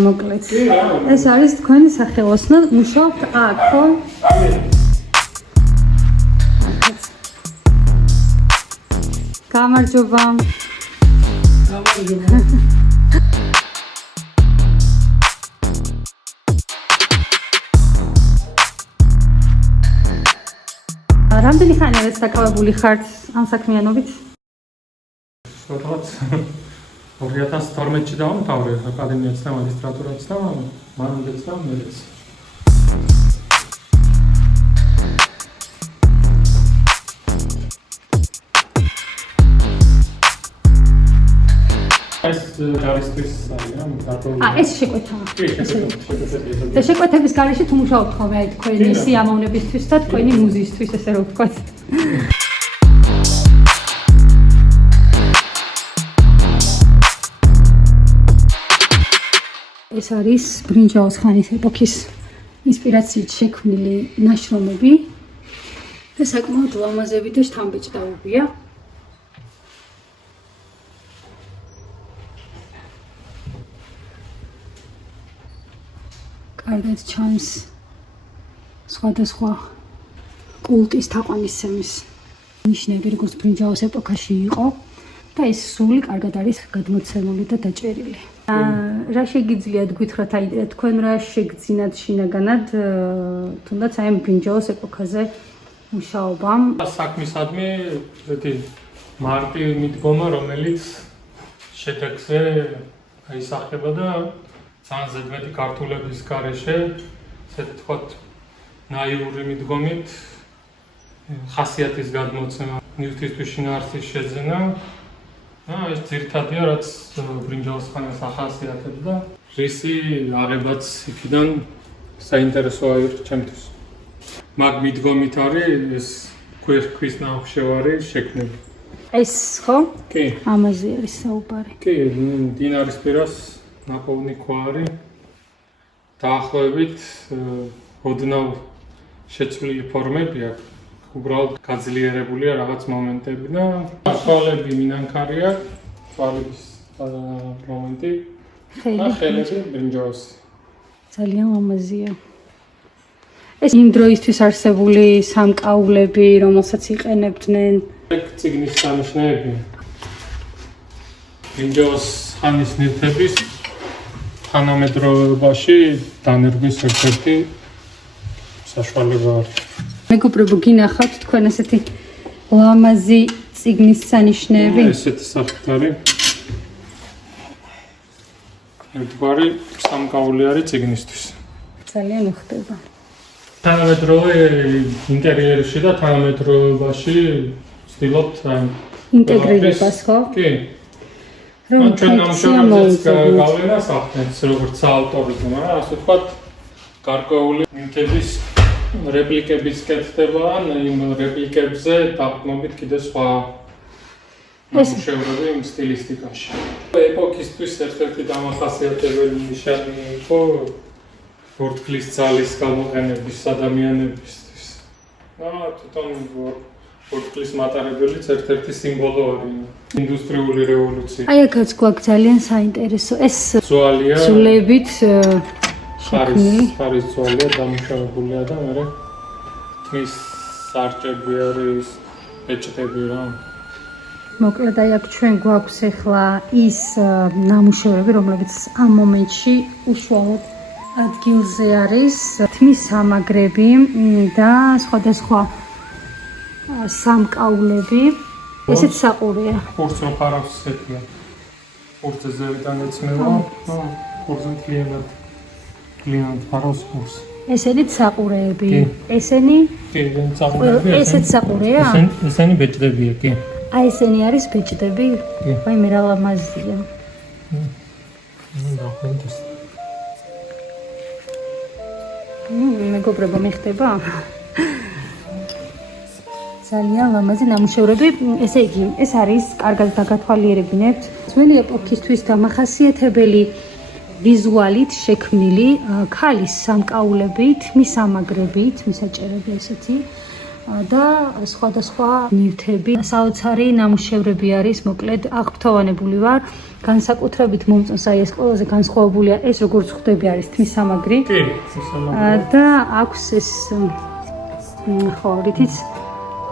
მოკლედ. ეს არის თქვენი სახელოსნო, მუშაობთ აქ, ხო? გამარჯობა. გამარჯობა. რამდენი ხანია ეს დაკავებული ხართ ამ საქმიანობით? შოთაც 2012-ში დავამთავრე აკადემიაც და მაგისტრატურაც და მანამდეც და მერეც. ეს ჯარისთვის არის, დაკავებული. ეს შეკვეთა. და შეკვეთების გარეშე თუ მუშაობთ ხოლმე თქვენი სიამოვნებისთვის და თქვენი მუზისთვის, ესე რომ ვთქვათ. ეს არის ბრინჯაოს ხანის ეპოქის ინსპირაციით შექმნილი ნაშრომები და საკმაოდ ლამაზები და შთამბეჭდავებია. კარგად ჩანს სხვადასხვა კულტის თაყვანისცემის ნიშნები, როგორც ბრინჯაოს ეპოქაში იყო და ეს სული კარგად არის გადმოცემული და დაჭერილი. რა შეგიძლიათ გითხრათ, აი თქვენ რა შეგძინათ შინაგანად თუნდაც აი ბრინჯაოს ეპოქაზე მუშაობამ? საქმისადმი ესეთი მარტივი მიდგომა, რომელიც შედეგზე აისახება და ძალიან ზედმეტი ქართულების გარეშე, ესე ვთქვათ, ნაიური მიდგომით ხასიათის გადმოცემა, ნივთისთვის შინაარსის შეძენა. ეს ძირითადია, რაც ბრინჯაოს ხანას ახასიათებს და რისი აღებაც იქიდან საინტერესოა ჩემთვის. მაგ მიდგომით არის ეს ქვის ნამუშევარი შექმნილი. ეს ხო? კი. ამაზე არის საუბარი. კი, მდინარის პირას ნაპოვნი ქვა არის. დაახლოებით ოდნავ შეცვლილი ფორმები აქვს. უბრალოდ გაძლიერებულია რაღაც მომენტები და თვალები მინანქარია, თვალების მომენტი და ხელები ბრინჯაოს. ძალიან ლამაზია. ეს იმ დროისთვის არსებული სამკაულები, რომელსაც იყენებდნენ. წიგნის სანიშნეები. ბრინჯაოს ხანის ნივთების თანამედროვეობაში დანერგვის ერთ-ერთი საშუალება არის. მეგობრებო, გინახავთ თქვენ ესეთი ლამაზი წიგნის სანიშნეები? ესეთი სახით არის. ერთგვარი სამკაული არის წიგნისთვის. ძალიან უხდება. თანამედროვე ინტერიერში და თანამედროვეობაში ვცდილობთ ინტეგრირებას, ხო? კი. რომ ჩვენ ნამუშევრებს გავლენას ახდენს როგორც ავტორზე, მაგრამ ასე ვთქვათ, გარკვეული ნივთების რეპლიკების კეთდება, ან იმ რეპლიკებზე დაყრდნობით კიდე სხვა ნამუშევრები იმ სტილისტიკაში. ეპოქისთვის ერთ-ერთი დამახასიათებელი ნიშანი იყო ბორთქლის ძალის გამოყენების ადამიანებისთვის. და თვითონ ბორთქლის მატარებელიც ერთ-ერთი სიმბოლო არის ინდუსტრიული რევოლუციის. აი აქაც გვაქვს ძალიან საინტერესო ეს ძვალია. ძვლებით ხარის ძვალია დამუშავებულია და მერე თმის სარჭები არის, ბეჭდები რა. მოკლედ აი აქ ჩვენ გვაქვს ახლა ის ნამუშევრები, რომლებიც ამ მომენტში უშუალოდ ადგილზე არის, თმის სამაგრები და სხვადასხვა სამკაულები. ესეც საყურეა. ხურცრო ფარავს ეკია. ხურცზე ზევიდან ეცმება, ხურცზე კლიენტ ფარავს ხურს. ესენიც საყურეები. ესენი? კი, საყურეები. ესეც საყურეა? ესენი ბეჭდებია, კი. აი ესენი არის ბეჭდები? კი. აი მე რა ლამაზია. ნახოთ. მეგობრებო, მიხდება? ძალიან ლამაზი ნამუშევრები. ესე იგი, ეს არის კარგად დაგათვალიერებინებთ. ძველი ეპოქისთვის დამახასიათებელი ვიზუალით შექმნილი ქალის სამკაულები, თმის სამაგრებით, მისაჭერები ესეთი და სხვადასხვა ნივთები. საოცარი ნამუშევრები არის, მოკლედ აღფრთოვანებული ვარ განსაკუთრებით მომწონს, აი ეს ყველაზე განსხვავებულია ეს როგორც ხვდები არის თმის სამაგრი. კი, და აქვს ეს ხო, რითიც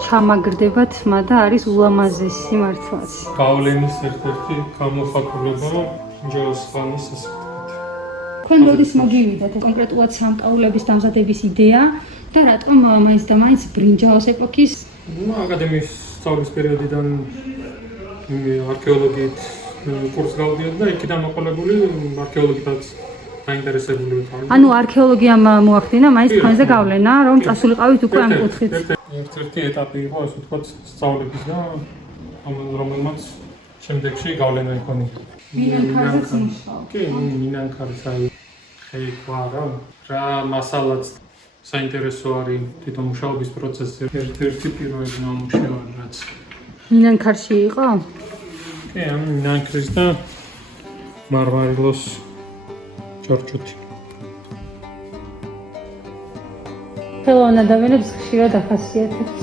ჩამაგრდება თმა და არის ულამაზესი მართლაც. გავლენის ერთ-ერთი გამოხატულება ბრინჯაოს ხანის ასე ვთქვათ. თქვენ როდის მოგივიდათ კონკრეტულად სამკაულების დამზადების იდეა და რატომ მაინც და მაინც ბრინჯაოს ეპოქის აკადემიის სწავლის პერიოდიდან არქეოლოგიით კურსს გავდიოდი და იქიდან მოყოლებული არქეოლოგიითაც დაინტერესებული ვიყავი. ანუ არქეოლოგიამ მოახდინა მაინც თქვენზე გავლენა, რომ წასულიყავით უკვე ამ კუთხით. ერთ-ერთი ეტაპი იყო, ასე ვთქვათ, სწავლების და რომელმაც შემდეგში გავლენა იქონია. მინანქარზეც მუშაობ. კი, მინანქარის აი ხეიქვა რა მასალაც საინტერესო არის თვითონ მუშაობის პროცესზე. ერთ-ერთი პირველი ნამუშევარი რაც მინანქარში იყო? კი, ამ მინანქრის და მარმარილოს ჩორჩუთი. ხელოვან ადამიანებს ხშირად ახასიათებს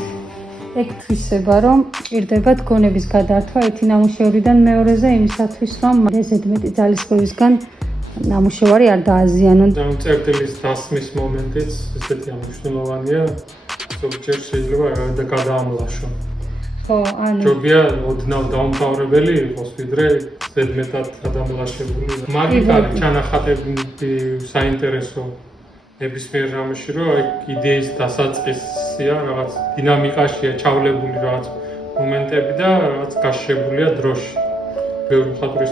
ეგ თვისება, რომ ჭირდებათ გონების გადართვა ერთი ნამუშევრიდან მეორეზე იმისათვის, რომ ზედმეტი ძალისხმევისგან ნამუშევარი არ დააზიანონ. წერტილის დასმის მომენტიც ესეთი მნიშვნელოვანია. ზოგჯერ შეიძლება და გადაამლაშო. ხო, ანუ ჯობია ოდნავ დაუმთავრებელი იყოს, ვიდრე ზედმეტად გადამლაშებული. მაგით არის ჩანახატები საინტერესო ნებისმიერ რამეში, რომ აი იდეის დასაწყისია, რაღაც დინამიკაშია ჩავლებული რაღაც მომენტები და რაღაც გაშებულია დროში. ბევრი მხატვრის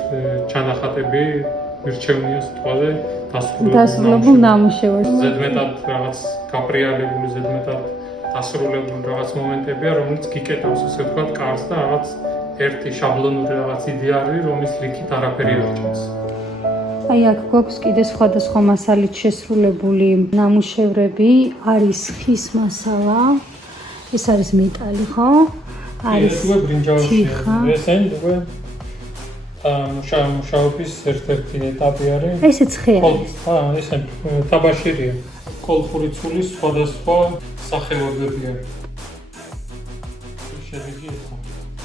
ჩანახატები მირჩევნია სიტყვაზე დასრულებულ ნამუშევარს. ზედმეტად რაღაც გაპრიალებული, ზედმეტად დასრულებული რაღაც მომენტებია, რომელიც გიკეტავს, ასე ვთქვათ, კარს და რაღაც ერთი შაბლონური რაღაც იდეა არის, რომლის ლიქით არაფერი არ ჭამს. აი აქ გვაქვს კიდე სხვადასხვა მასალით შესრულებული ნამუშევრები, არის ხის მასალა, ეს არის მეტალი, ხო? არის თიხა. ესენი უკვე მუშაობის ერთ-ერთი ეტაპი არის. ესეც ხე არის. ესენი თაბაშირია. კოლხური ცულის სხვადასხვა სახეობებია. შედეგი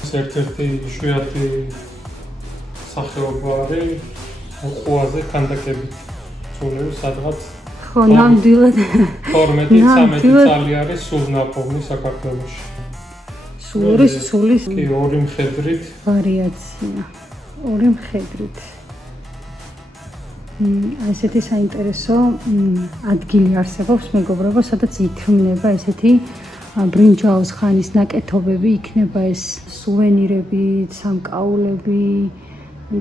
ეს ერთ-ერთი იშვიათი სახეობა არის უხვაზე ქანდაკები. ცულები სადღაც ხო, ნამდვილად 12-13 წელი არის სულნაპოვნი საქართველოში. სულის ცულის კი, ორი მხედრით ვარიაცია. ორი მხედრით. ესეთი საინტერესო ადგილი არსებობს მეგობრებო, სადაც ითქმება ესეთი ბრინჯაოს ხანის ნაკეთობები, იქნება ეს სუვენირები, სამკაულები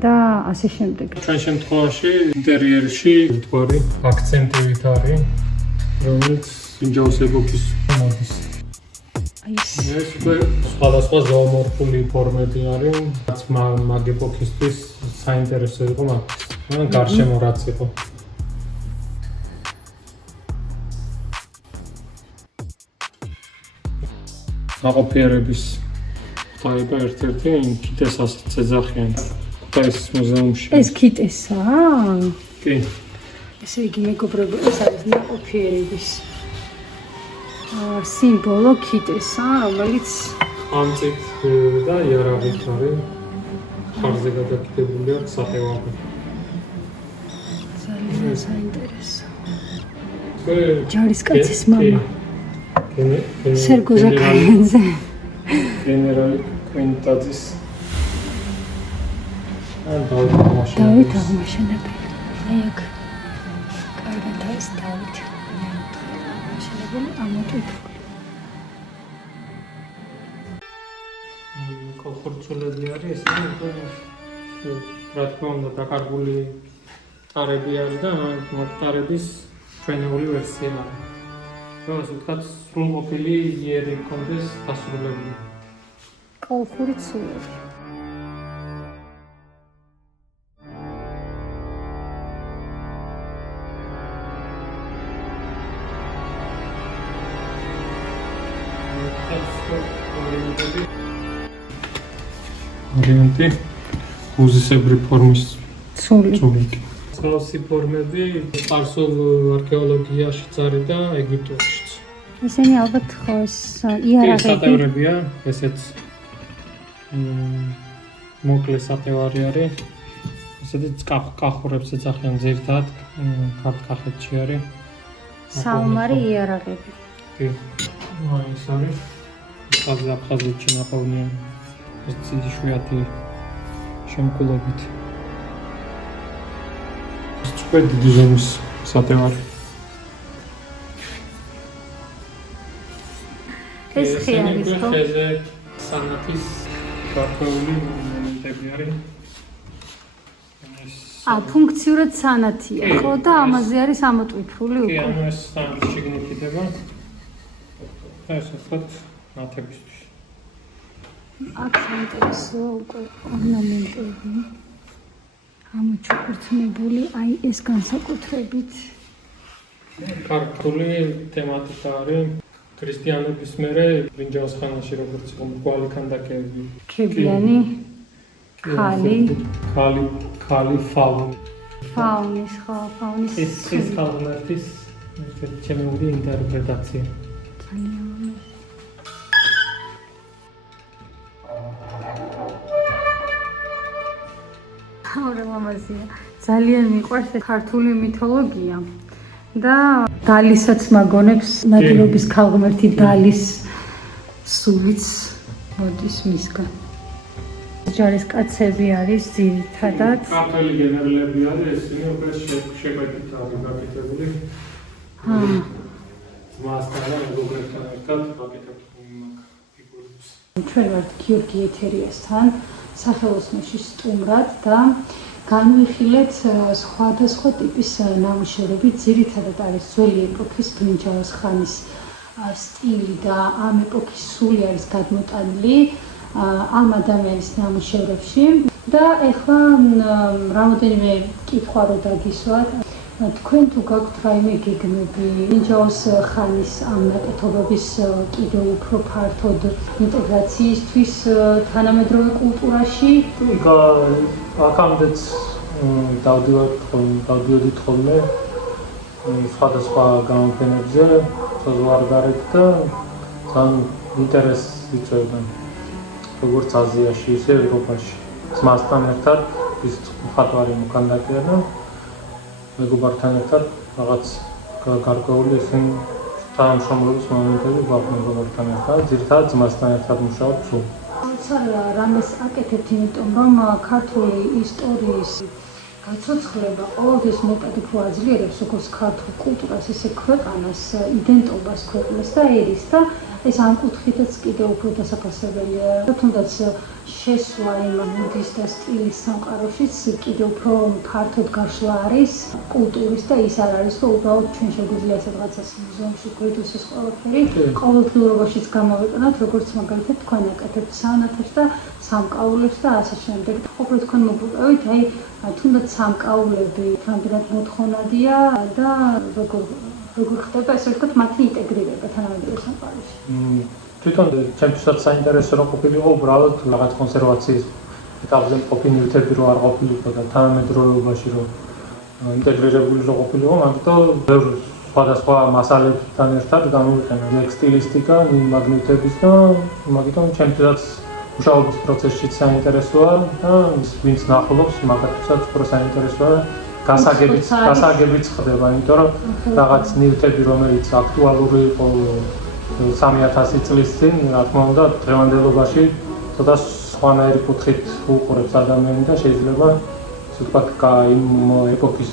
და ასე შემდეგ. ჩვენ შემთხვევაში ინტერიერში მთვარი აქცენტივით არის, რომელიც ბრინჯაოს ეპოქის მოდის. აი ეს სხვადასხვა ზოომორფული ფორმები არის, რაც მაგ ეპოქისთვის საინტერესო იყო მაგის. გარშემო რაც იყო. ნაყოფიერების ხაება ერთ-ერთი კიტეს ასეც ეძახიან. ქუთაისის მუზეუმში. ეს კიტესაა? კი. ესე იგი მეგობრებო, ეს არის ნაყოფიერების სიმბოლო კიტესა, რომელიც ამწით და იარაღით არის. ხარზე გადაკიდებული აქვს სატევაბი. ძალიან საინტერესო. ჯარისკაცის მამა. სერგო ზაქარიანზე. გენერალი კვინტაძის დავით აღმაშენებელი. აი აქ კარგად არის დავით აღმაშენებელი ამოტვიფრული. კოლხურცულები არის ესენი რა თქმა უნდა დაკარგული ტარები არის და მაგ ტარების ჩვენეული ვერსია არის. ასე ვთქვათ, სრულყოფილი იერი კონდეს დასრულებული. კოლხური ცულები. ვარიანტი უზისებრი ფორმის ცული. მსგავსი ფორმები სპარსულ არქეოლოგიაშიც არის და ეგვიპტეშიც. ისინი ალბათ ხო ეს იარაღები. სატევრებია, ესეც მოკლე სატევარი არის. ესეთი კახურებს ეძახიან ძირთად, ქართლში არის. საომარი იარაღები. კი. ის არის. აფხაზეთში ნაპოვნია. ეს ძიშვიათი შემკულობით. Super დიდი ზომის სატევარი. ეს ხე არის ხო? ხეზე სანათის გარკვეული მომენტები არის. ფუნქციურად სანათია ხო და ამაზე არის ამოტვიფრული კი, უკვე. ანუ ეს სანათი შიგნით იდება. ეს ვთქვათ ნათებისთვის. აქ საინტერესოა უკვე ორნამენტები. ამოჩუქურთმებული, აი ეს განსაკუთრებით. ქართული თემატიკა არის ქრისტიანობის მერე ბრინჯაოს ხანაში როგორც იყო მრგვალი ქანდაკებები. ქებიანი ქალი ფაუნი. ფაუნის ხო, ფაუნის. ეს ხალხმართის ჩემური ინტერპრეტაცია. აურე მამაზია. ძალიან მიყვარს ქართული მითოლოგია და დალისაც მაგონებს ნადირობის ქალღმერთი დალის სულიც მოდის მისგან. ჯარისკაცები არის ძირითადად. ქართველი გენერლები არის, ესენი უკვე შეგვეთით არის გაკეთებული. მასთან და მეგობრებთან ერთად გაკეთებული მაგ ფიგურებს. ჩვენ ვართ გიორგი ეთერიასთან სახელოსნოში სტუმრად და განვიხილეთ სხვადასხვა ტიპის ნამუშევრები, ძირითადად არის ძველი ეპოქის ბრინჯაოს ხანის სტილი და ამ ეპოქის სული არის გადმოტანილი ამ ადამიანის ნამუშევრებში და ეხლა რამოდენიმე კითხვა რო დაგისვათ, თქვენ თუ გაქვთ რაიმე გეგმები ბრინჯაოს ხანის ამ ნაკეთობების კიდევ უფრო ფართოდ ინტეგრაციისთვის თანამედროვე კულტურაში? აქამდეც დავდიოდით ხოლმე სხვადასხვა გამოფენებზე, საზღვარგარეთ და ძალიან ინტერესს იწვევდნენ. როგორც აზიაში, ისე ევროპაში. მასთან ერთად ის მხატვარი მოქანდაკეა და მეგობართან ერთად რაღაც გარკვეული ისინი თანამშრომლობის მომენტები გვაქვს მეგობართან ერთად, ძირითადად ძმასთან ერთად მუშაობ სულ. რამეს აკეთებთ, იმიტომ რომ ქართული ისტორიის გაცოცხლება ყოველთვის მეტად უფრო აძლიერებს როგორც ქართულ კულტურას, ისე ქვეყანას, იდენტობას ქვეყნას და ერის და ეს ამ კუთხითაც კიდევ უფრო დასაფასებელია. თუნდაც შესვლა იმ მუდის და სტილის სამყაროშიც კიდევ უფრო ფართოდ გაშლა არის კულტურის და ის არ არის, რომ უბრალოდ ჩვენ შეგვიძლია სადღაცას მუზეუმში გვიდოს ეს ყველაფერი ყოველდღიურობაშიც გამოვიყენოთ, როგორც მაგალითად თქვენ აკეთებთ სანათებს და სამკაულებს და ასე შემდეგ. უბრალოდ თქვენ მოგვიყევით, აი თუნდაც სამკაულები რამდენად მოთხოვნადია და როგორ ხდება ესე ვთქვათ მათი ინტეგრირება თანამედროვე სამყაროში. თვითონ ჩემთვისაც საინტერესო რო ყოფილიყო უბრალოდ რაღაც კონსერვაციის ეტაპზე ყოფილი ნივთები რო არ ყოფილიყო და თანამედროვეობაში რო ინტეგრირებული რო ყოფილიყო, ამიტომ ბევრ სხვადასხვა მასალებთან ერთად გამოვიყენა სტილისტიკა მაგნიტების და მაგიტომ ჩემთვისაც მუშაობის პროცესშიც საინტერესოა და ვინც ნახულობს მაგათაც უფრო საინტერესოა. გასაგებიც ხდება, იმიტომ რომ რაღაც ნივთები, რომელიც აქტუალური იყო 3000 წლის წინ, რა თქმა უნდა, დღევანდელობაში ცოტა სხვანაირი კუთხით უყურებს ადამიანი და შეიძლება ისე ვთქვათ, იმ ეპოქის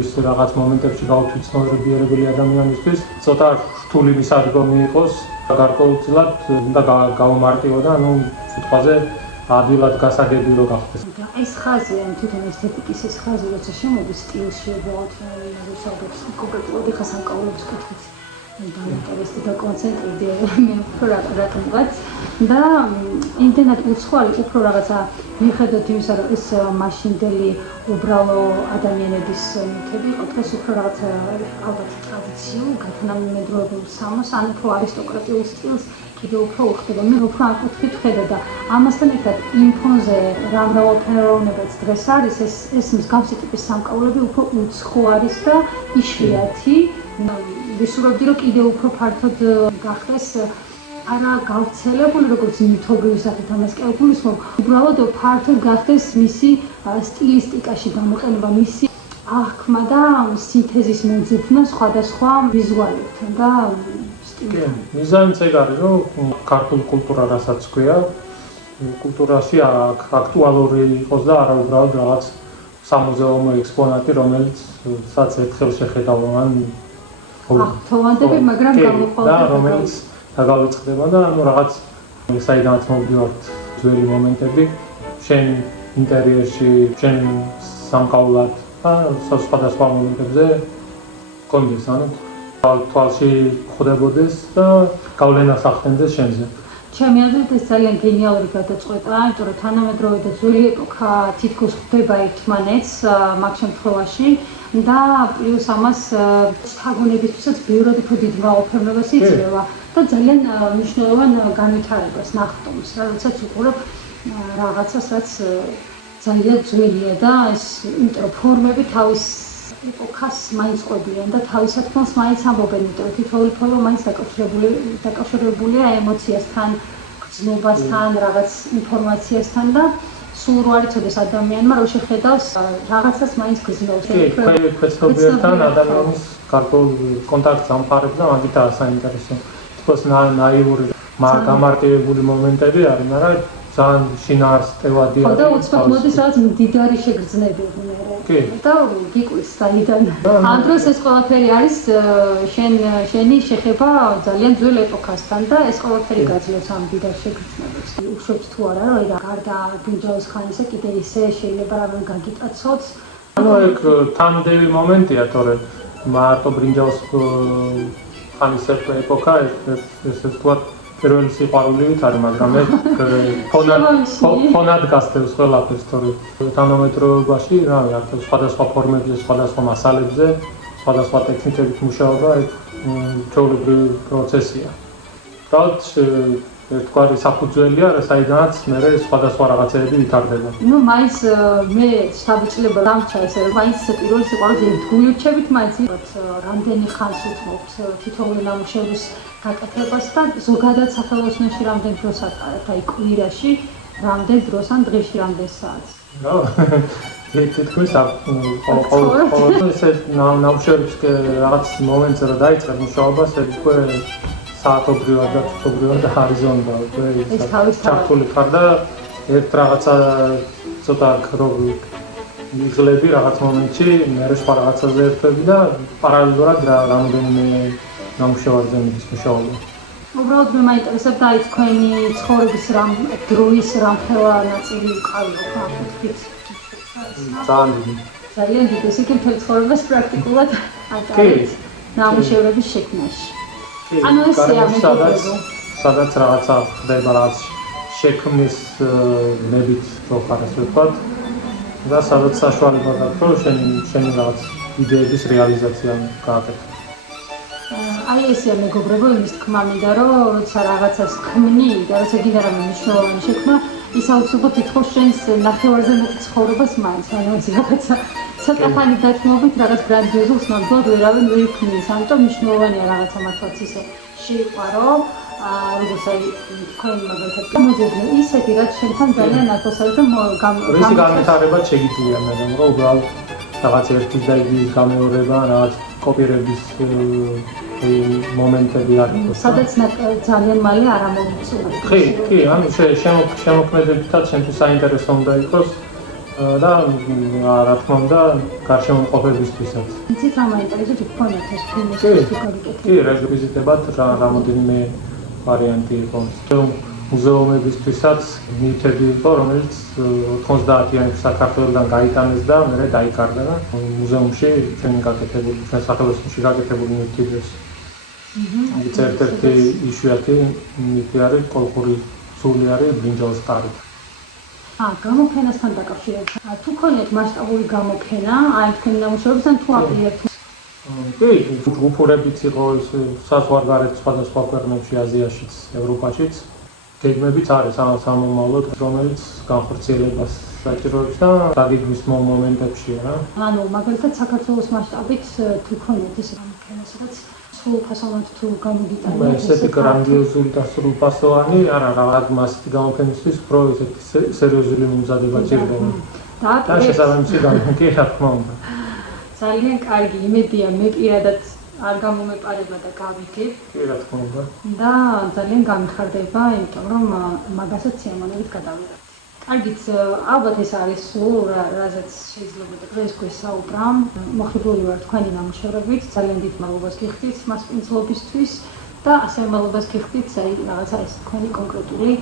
ის რაღაც მომენტებში გაუთვითცნობიერებელი ადამიანისთვის ცოტა რთული მისადგომი იყოს, გარკვეულწილად უნდა გაუმარტივო და ანუ სიტყვაზე ადვილად გასაგები რო გახდეს. ეს ხაზი, ან თვითონ ესთეტიკის ეს ხაზი, როცა შემოდის სტილში, უბრალოდ ვისაუბრებთ კონკრეტულად ხა სამკაულების კუთხით. დაინტერესდი და კონცენტრირდი მე უფრო რატომღაც და იმდენად უცხოა უფრო რაღაცა მიხედოთ იმისა, რომ ეს მაშინდელი უბრალო ადამიანების ნივთები იყო, დღეს უფრო რაღაცა ალბათ ტრადიციულ, თანამედროვეულ სამოს, ან უფრო არისტოკრატიულ სტილს კიდევ უფრო უხდება. მე უფრო ამ კუთხით ვხედავ და ამასთან ერთად იმ ფონზე რა მრავალფეროვნებაც დღეს არის, ეს მსგავსი ტიპის სამკაულები უფრო უცხო არის და იშვიათი. ვისურვებდი, რომ კიდევ უფრო ფართოდ გახდეს არა გავრცელებული, როგორც მითობრივი სახით ამას კი გულისხმობ, უბრალოდ ფართოდ გახდეს მისი სტილისტიკაში გამოყენება, მისი აღქმა და სინთეზის მომძებნა სხვადასხვა ვიზუალებთან და სტილთან. მიზანიც ეგ არის, რომ ქართულ კულტურა რასაც ქვია, კულტურაში აქტუალური იყოს და არა უბრალოდ რაღაც სამუზეუმო ექსპონატი, რომელიც სადაც ერთხელ შეხედავენ თოვანდები, მაგრამ გამოყოლდება და რომელიც დაგავიწყდება და ანუ რაღაც საიდანაც მოვდივართ ძველი მომენტები შენ ინტერიერში, შენ სამკაულად და სხვადასხვა მომენტებზე კონდეს, ანუ თვალში ხვდებოდეს და გავლენას ახდენდეს შენზე. ჩემი აზრით ეს ძალიან გენიალური გადაწყვეტა, იმიტომ რომ თანამედროვე და ძველი ეპოქა თითქოს ხვდება ერთმანეთს მაგ შემთხვევაში და პლუს ამას შთაგონებისთვისაც ბევრად უფრო დიდ გაოფერმებას იძლევა და ძალიან მნიშვნელოვან განვითარებას ნახტომს, როდესაც უყურებ რაღაცას, რაც ძალიან ძველია და ეს იმიტომ რომ ფორმები თავის ეპოქას მაინც ყვებიან და თავის თქმას მაინც ამბობენ, იმიტომ რომ თითოეული ფორმა მაინც დაკავშირებულია ემოციასთან, გრძნობასთან, რაღაც ინფორმაციასთან და სულ რო არ იცოდეს ადამიანმა რო შეხედავს რაღაცას მაინც გრძნობს. ქვეცნობიერთან ადამიანის გარკვეულ კონტაქტს ამყარებს და მაგითაა საინტერესო. თქოს ნაიური გამარტივებული მომენტები არის, მაგრამ ძალიან შინაარსტევადია. ხო და უცბად მოდის რაღაც მდიდარი შეგრძნებები მე და გიკვლის საიდან. ამ დროს ეს ყველაფერი არის შენი შეხება ძალიან ძველ ეპოქასთან და ეს ყველაფერი გაძლევს ამ მდიდარ შეგრძნებებს. უშვებს თუ არა რომ ეგ გარდა ბრინჯაოს ხანისა კიდე ისე შეიძლება რამე გაგიტაცოთ. ანუ ეგ თანდები მომენტია, თორემ მარტო ბრინჯაოს ხანის ეპოქა ესე ვთქვათ პირველი სიყვარულივით არის, მაგრამ მე ფონად გასდევს ყველაფერს, თორემ თანამედროვეობაში რავი აქ სხვადასხვა ფორმებზე, სხვადასხვა მასალებზე, სხვადასხვა ტექნიკებით მუშაობა ჩვეულებრივი პროცესია. უბრალოდ ერთგვარი საფუძველია, საიდანაც მე სხვადასხვა რაღაცეები ვითარდება. ნუ მაინც მე შთაბეჭდილება დამრჩა ესე რომ მაინც პირველი სიყვარულს ერთგულირჩებით მაინც რამდენი ხანს უთმობთ თითოეული ნამუშევრის გაკეთებას და ზოგადად სახელოსნოში რამდენ დროს ატარებთ, აი კვირაში რამდენ დროს ან დღეში რამდენ საათს. რა თითქმის ყოველ ესე ნამუშევრის რაღაც მომენტზე რომ დაიწყებ მუშაობას, ეს უკვე საათობრივად და თვეობრივად და ჰორიზონტალურად ჩართული ხარ და ერთ რაღაცა ცოტა რო იღლები რაღაც მომენტში, მე სხვა რაღაცაზე ერთვები და პარალელურად რამდენიმე ნამუშევარზე მიდის მუშაობა. უბრალოდ მე მაინტერესებდა აი თქვენი ცხოვრების რამ დროის რამხელა ნაწილი უკავია თქვით. ძალიან დიდი ისეთი მთელი ცხოვრებას პრაქტიკულად ატარებთ ნამუშევრების შექმნაში. ანუ ესეა მეგობრებო. სადაც რაღაცა ხდება, რაღაც შექმნის ნებით რო ხარ ასე ვთქვათ და სადაც საშუალება გაქვს, რომ შენი რაღაც იდეების რეალიზაცია გააკეთო. აი ესეა მეგობრებო, იმის თქმა მინდა, რომ როცა რაღაცას ქმნი და როცა გინდა რამე მნიშვნელოვანი შექმნა, ის აუცილებლად თითქოს შენს ნახევარზე მეტი ცხოვრებას მაინც, ანუ ეს რაღაცა ცოტა ხანი დათმობით რაღაც გრანდიოზულს ნამდვილად ვერავინ ვერ ქმნის, ამიტომ მნიშვნელოვანია რაღაცა მართლაც ისე შეიყვარო, როგორც აი თქვენი მაგალითად გამოძებნე ისეთი, რაც შენთან ძალიან ახლოს არის და რისი განვითარება შეიძლება, მაგრამ რომ უბრალოდ რაღაც ერთის და იგივის გამეორება, რაღაც კოპირების მომენტები არის. სადაც ძალიან მალე არ ამოვიწურებ. კი, ანუ შემოქმედებითაც შენთვის საინტერესო უნდა იყოს და რა თქმა უნდა გარშემოყოფებისთვისაც. იცით რა მაინტერესებს თქვენს ეს ფილმის გაკეთება? კი, რეგვიზიტებად რამოდენიმე ვარიანტი იყო. მუზეუმებისთვისაც ნივთები იყო, რომელიც 90-იანებში საქართველოსთან გაიტანეს და მერე დაიკარგა და მუზეუმში ჩვენი გაკეთებული, ჩვენ სახელოსნოში გაკეთებული ნივთი დღეს. ეს ერთ-ერთი იშვიათი ნივთი არის, კოლხური სული არის ბრინჯაოს კარით. გამოფენასთან დაკავშირებით. თუ ქონიათ მასშტაბური გამოფენა, აი თქვენი ნამუშევრებთან თუ აპირებთ? კი, ჯგუფურებიც იყო საზღვარგარეთ სხვადასხვა ქვეყნებში, აზიაშიც, ევროპაშიც. გეგმებიც არის სამომავლოდ, რომელიც განხორციელებას საჭიროებს და დაგეგმვის მომენტებშია რა. ანუ მაგალითად საქართველოს მასშტაბით თუ ქონიათ ეს გამოფენა, სადაც სრულფასოვნად თუ გამოდიტანე. ესეთი გრანდიოზული და სრულფასოვანი, არა, რაღაც მასეთი გამოფენისთვის უფრო ესეთი სერიოზული მომზადება ჭირდება. და შესაბამისი გამოფენა, რა თქმა უნდა. ძალიან კარგი, იმედია მე პირადად არ გამომეპარება და გავიგებ. კი, რა თქმა უნდა. და ძალიან გამიხარდება, იმიტომ რომ მაგასაც სიამოვნებით გადავიღებთ. კარგით, ალბათ ეს არის სულ რაზეც შეიძლება დღეს გვესაუბრა. მოხიბლული ვარ თქვენი ნამუშევრებით, ძალიან დიდ მადლობას გიხდით მასპინძლობისთვის და ასევე მადლობას გიხდით რაღაცა ეს თქვენი კონკრეტული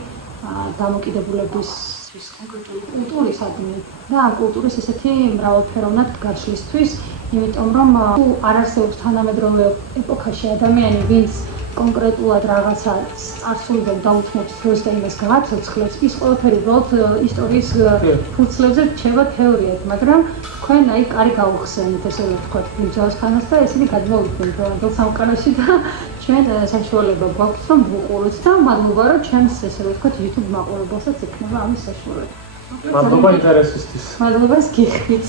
დამოკიდებულებისთვის, კონკრეტული კულტურისადმი და ამ კულტურის ესეთი მრავალფეროვნად გაშლისთვის, იმიტომ რომ არ არსებობს თანამედროვე ეპოქაში ადამიანი, ვინც კონკრეტულად რაღაცა წარსულიდან დაუთმობს დროს და იმას გააცოცხლებს, ის ყველაფერი უბრალოდ ისტორიის ფურცლებზე რჩება თეორიად, მაგრამ თქვენ აი კარი გაუხსენით, ესე ვთქვათ, ბრინჯაოს ხანას და ესენი გადმოვიდნენ დროინდელ სამყაროში და ჩვენ საშუალება გვაქვს რომ ვუყუროთ და მადლობა რომ ჩემს ესე ვთქვათ YouTube მაყურებელსაც ექნება ამის საშუალება. მადლობა ინტერესისთვის. მადლობას გიხდით.